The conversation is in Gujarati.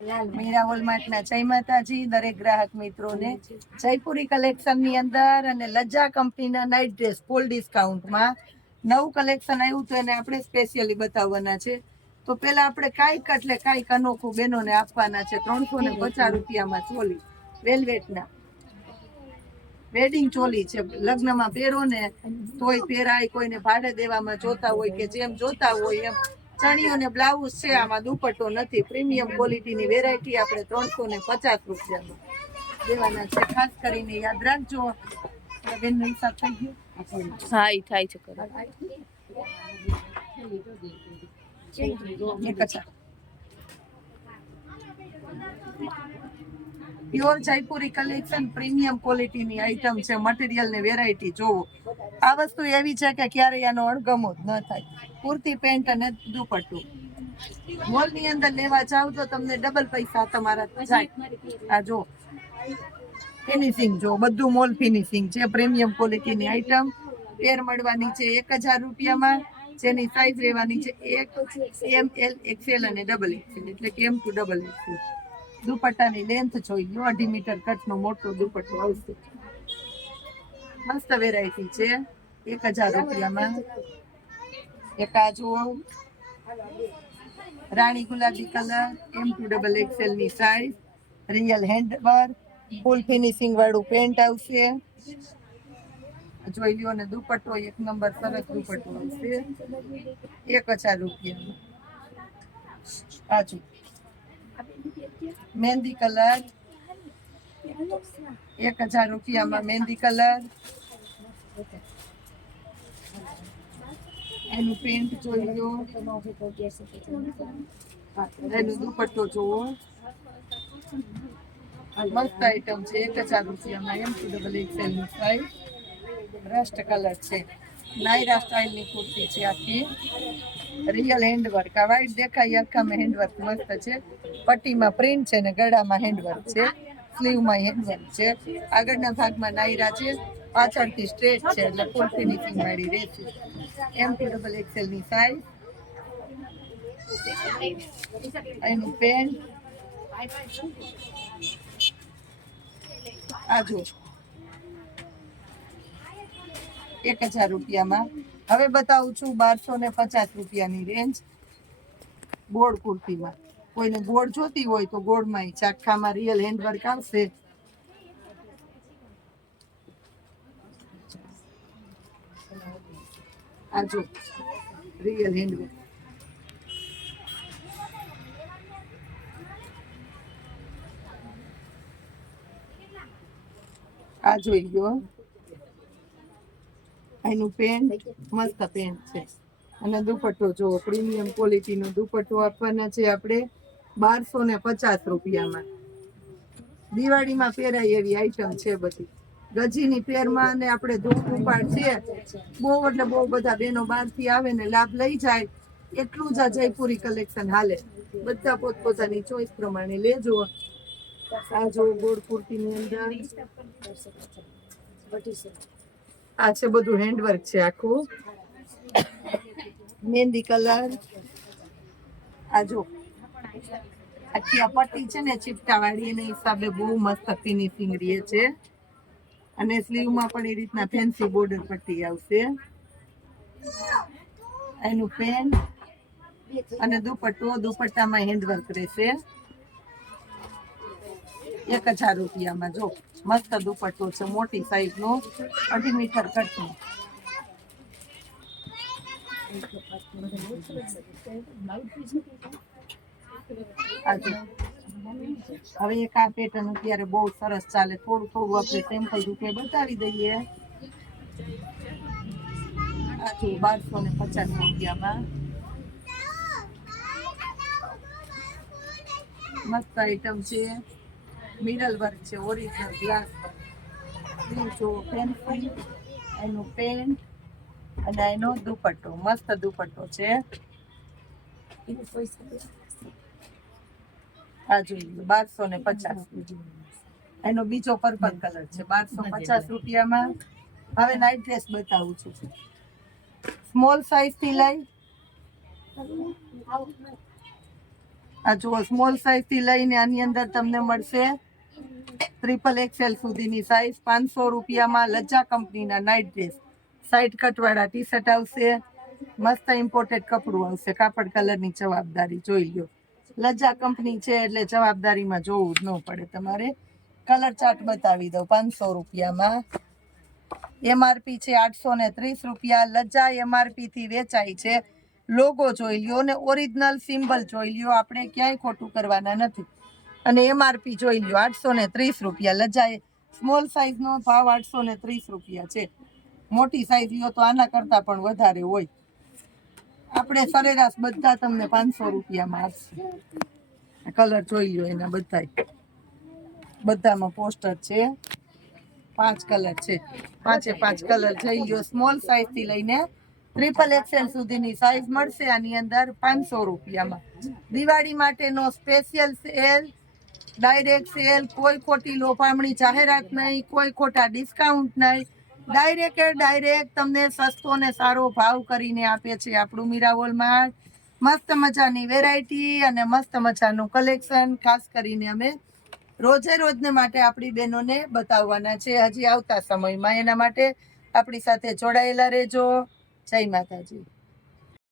મીરા હોલમાર્ટના જય માતાજી, દરેક ગ્રાહક મિત્રોને. જયપુરી કલેક્શનની અંદર અને લજ્જા કંપનીના નાઇટ ડ્રેસ ફૂલ ડિસ્કાઉન્ટમાં નવું કલેક્શન આવ્યું તો એને આપણે સ્પેશિયલી બતાવવાના છે. તો પેલા આપણે કાંઈક એટલે કાંઈક અનોખું બહેનોને આપવાના છે. ત્રણસો ને પચાસ રૂપિયામાં ચોલી. વેલ્વેટના. વેડિંગ ચોલી છે. લગ્નમાં પહેરો ને તોય પહેરાય, કોઈને ભાડે દેવામાં જોતા હોય કે જેમ જોતા હોય એમ. ચણિયો ને બ્લાઉઝ છે આમાં દુપટ્ટો નથી. પ્રીમિયમ ક્વોલિટીની વેરાયટી આપણે ત્રણસો ને પચાસ રૂપિયામાં દેવાના છે. ખાસ કરીને યાદ રાખજો. બેનનો હિસાબ થઈ ગયો. હા થાય છે એક પ્યોર જયપુરી કલેક્શન પ્રીમિયમ ક્વોલિટીની આઈટમ છે મટીરિયલ ને વેરાયટી જોવો. આ વસ્તુ એવી છે કે ક્યારેય આનો અણગમો જ ન થાય. કુર્તી, પેન્ટ અને દુપટ્ટું. મોલની અંદર લેવા જાવ તો તમને ડબલ પૈસા તમારા જાય. આ જો ફિનિશિંગ જો, બધું મોલ ફિનિશિંગ છે પ્રીમિયમ ક્વોલિટીની આઈટમ પેર મળવાની છે એક હજાર રૂપિયામાં, જેની સાઈઝ રહેવાની છે એક એમ એલ એક્સેલ અને ડબલ એક્સેલ એટલે કે એમ ટુ ડબલ એક્સેલ દુપટ્ટાની લેન્થ જોઈ લો અઢી મીટર કટનો મોટો દુપટ્ટો આવશે. મસ્ત વેરાયટી છે. એક હજાર રૂપિયામાં. એક આ જુઓ. રાણી ગુલાબી colour M two double એક્સેલની size real hand work full finishing વાળું પેન્ટ આવશે. જોઈ લ્યો ને, દુપટ્ટો એક નંબર સરસ દુપટ્ટો આવશે. એક હજાર રૂપિયા પાછું મહેંદી કલર. એક હજાર રૂપિયામાં મહેંદી કલર. એનું પેન્ટ જોઈ લો. એનું દુપટ્ટો જોવો મસ્ત આઈટમ છે. એક હજાર રૂપિયામાં એમ ટુ ડબલ એક્સેલની સાઈઝ રસ્ટ કલર છે. નાયરા સ્ટાઇલની કુર્તી છે આખી. રિયલ હેન્ડવર્ક આ વાઈટ દેખાય આખામાં હેન્ડવર્ક મસ્ત છે. પટ્ટીમાં પ્રિન્ટ છે ને ગળામાં હેન્ડવર્ક છે. સ્લીવમાં હેન્ડવર્ક છે. આગળના ભાગમાં નાયરા છે. પાછળથી સ્ટ્રેટ છે. એટલે ફૂલ ફિનિશિંગ વાળી રહે છે. એમ ટુ ડબલ એક્સેલની સાઈઝ એનું પેન આ જો એક હજાર રૂપિયામાં હવે બતાવું છું બારસો ને પચાસ રૂપિયાની રેન્જ ગોળ કુર્તીમાં. કોઈને ગોળ જોતી હોય તો ગોળમાં ચાખામાં રિયલ હેન્ડવર્ક આવશે. આ જો રિયલ હેન્ડવર્ક આ જોઈ લો. એનું પેન્ટ મસ્ત પેન્ટ છે. અને દુપટ્ટો જો પ્રીમિયમ ક્વોલિટીનો દુપટ્ટો આપવાના છે આપણે બારસો ને પચાસ રૂપિયામાં. દિવાળીમાં પહેરાય એવી આઈટમ છે બધી. ગજીની પેરમાં અને આપણે ધૂપ ઉપાડ છે બહુ એટલે બહુ બધા બહેનો બહારથી આવે ને લાભ લઈ જાય એટલું જ આ જયપુરી કલેક્શન હાલે. બધા પોતપોતાની ચોઈસ પ્રમાણે લેજો. આ જો ગોળ કુર્તીની અંદર. આ છે બધું હેન્ડવર્ક છે આખું. મહેંદી કલર. આ જો. આખી અપટ્ટી છે ને ચીપટા વાળી એના હિસાબે બહુ મસ્ત ફિનિશિંગ રહે છે. અને સ્લીવમાં પણ એ રીતના ફેન્સી બોર્ડર પટ્ટી આવશે. એનું પેન અને દુપટ્ટો, દુપટ્ટામાં હેન્ડવર્ક રહેશે. એક હજાર રૂપિયામાં જો મસ્ત દુપટ્ટો છે, મોટી સાઈઝ નો અઢી મીટર કટનો હવે એક આ પેટર્ન અત્યારે બહુ સરસ ચાલે. થોડું થોડું આપણે સેમ્પલ રૂપે બતાવી દઈએ. આ બારસો ને પચાસ રૂપિયામાં. મસ્ત આઈટમ છે. મિરલ વર્ક છે ઓરિજિનલ ગ્લાસ જો ફેન્સી એનું પેન્ટ અને એનો દુપટ્ટો, મસ્ત દુપટ્ટો છે. આ જોઈએ બારસો ને પચાસ. એનો બીજો પર્પલ કલર છે, બારસો પચાસ રૂપિયામાં. હવે નાઇટ ડ્રેસ બતાવું છું. સ્મોલ સાઈઝથી લઈ. આ જુઓ સ્મોલ સાઈઝથી લઈને આની અંદર તમને મળશે. ટ્રિપલ એક્સેલ સુધીની સાઇઝ પાંચસો રૂપિયામાં લજ્જા કંપનીના નાઇટ ડ્રેસ સાઇડ કટવાળા ટી શર્ટ આવશે. મસ્ત ઇમ્પોર્ટેડ કપડું આવશે. કાપડ કલરની જવાબદારી જોઈ લ્યો. લજ્જા કંપની છે એટલે જવાબદારીમાં જોવું જ ન પડે તમારે. કલર ચાર્ટ બતાવી દઉં પાંચસો રૂપિયામાં. એમઆરપી છે આઠસો ને ત્રીસ રૂપિયા. લજ્જા એમઆરપીથી વેચાય છે. લોગો જોઈ લ્યો ને ઓરિજિનલ સિમ્બલ જોઈ લ્યો. આપણે ક્યાંય ખોટું કરવાના નથી. અને એમઆરપી જોઈ લ્યો, આઠસો ને ત્રીસ રૂપિયા. લજાએ સ્મોલ સાઇઝનો ભાવ આઠસો ને ત્રીસ રૂપિયા છે. મોટી સાઇઝ લ્યો તો આના કરતાં પણ વધારે હોય. આપણે સરેરાશ બધા તમને પાંચસો રૂપિયામાં આપશે. કલર જોઈ લ્યો એના બધાય. બધામાં પોસ્ટર છે. પાંચ કલર છે. પાંચે પાંચ કલર જઈ લ્યો. સ્મોલ સાઇઝથી લઈને ટ્રિપલ એક્સેલ સુધીની સાઇઝ મળશે આની અંદર પાંચસો રૂપિયામાં. દિવાળી માટેનો સ્પેશિયલ સેલ ડાયરેક્ટ સેલ કોઈ ખોટી લોભામણી જાહેરાત નહીં, કોઈ ખોટા ડિસ્કાઉન્ટ નહીં. ડાયરેક્ટ એ ડાયરેક્ટ તમને સસ્તો ને સારો ભાવ કરીને આપે છે આપણું મીરાવોલ માર્ટ મસ્ત મજાની વેરાયટી અને મસ્ત મજાનું કલેક્શન ખાસ કરીને અમે રોજે રોજને માટે આપણી બહેનોને બતાવવાના છે. હજી આવતા સમયમાં એના માટે આપણી સાથે જોડાયેલા રહેજો. જય માતાજી.